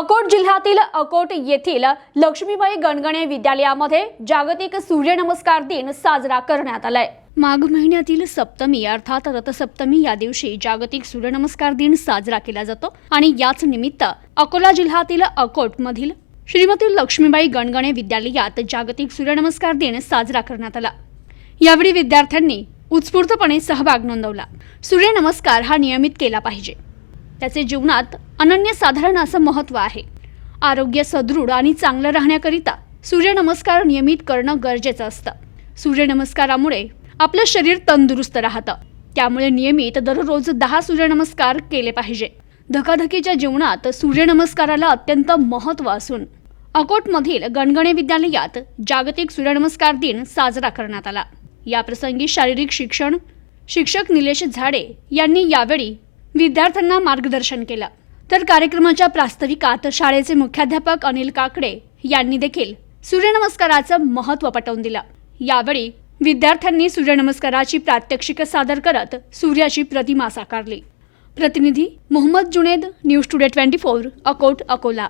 अकोट जिल्ह्यातील अकोट येथील लक्ष्मीबाई गणगणे विद्यालयामध्ये जागतिक सूर्यनमस्कार दिन साजरा करण्यात आलाय. माघ महिन्यातील सप्तमी अर्थात रथसप्तमी या दिवशी जागतिक सूर्यनमस्कार दिन साजरा केला जातो आणि याच निमित्त अकोला जिल्ह्यातील अकोट मधील श्रीमती लक्ष्मीबाई गणगणे विद्यालयात जागतिक सूर्यनमस्कार दिन साजरा करण्यात आला. यावेळी विद्यार्थ्यांनी उत्स्फूर्तपणे सहभाग नोंदवला. सूर्यनमस्कार हा नियमित केला पाहिजे. त्याचे जीवनात अनन्यसाधारण असं महत्त्व आहे. आरोग्य सदृढ आणि चांगलं राहण्याकरिता सूर्यनमस्कार नियमित करणं गरजेचं असतं. सूर्यनमस्कारामुळे आपलं शरीर तंदुरुस्त राहतं. त्यामुळे नियमित दररोज दहा सूर्यनमस्कार केले पाहिजे. धकाधकीच्या जीवनात सूर्यनमस्काराला अत्यंत महत्त्व असून अकोटमधील गणगणे विद्यालयात जागतिक सूर्यनमस्कार दिन साजरा करण्यात आला. याप्रसंगी शारीरिक शिक्षण शिक्षक निलेश झाडे यांनी यावेळी विद्यार्थ्यांना मार्गदर्शन केलं. तर कार्यक्रमाच्या प्रास्ताविकात शाळेचे मुख्याध्यापक अनिल काकडे यांनी देखील सूर्यनमस्काराचं महत्त्व पटवून दिलं. यावेळी विद्यार्थ्यांनी सूर्यनमस्काराची प्रात्यक्षिक सादर करत सूर्याची प्रतिमा साकारली. प्रतिनिधी Mohammed Junaid news today twenty four Akot Akola.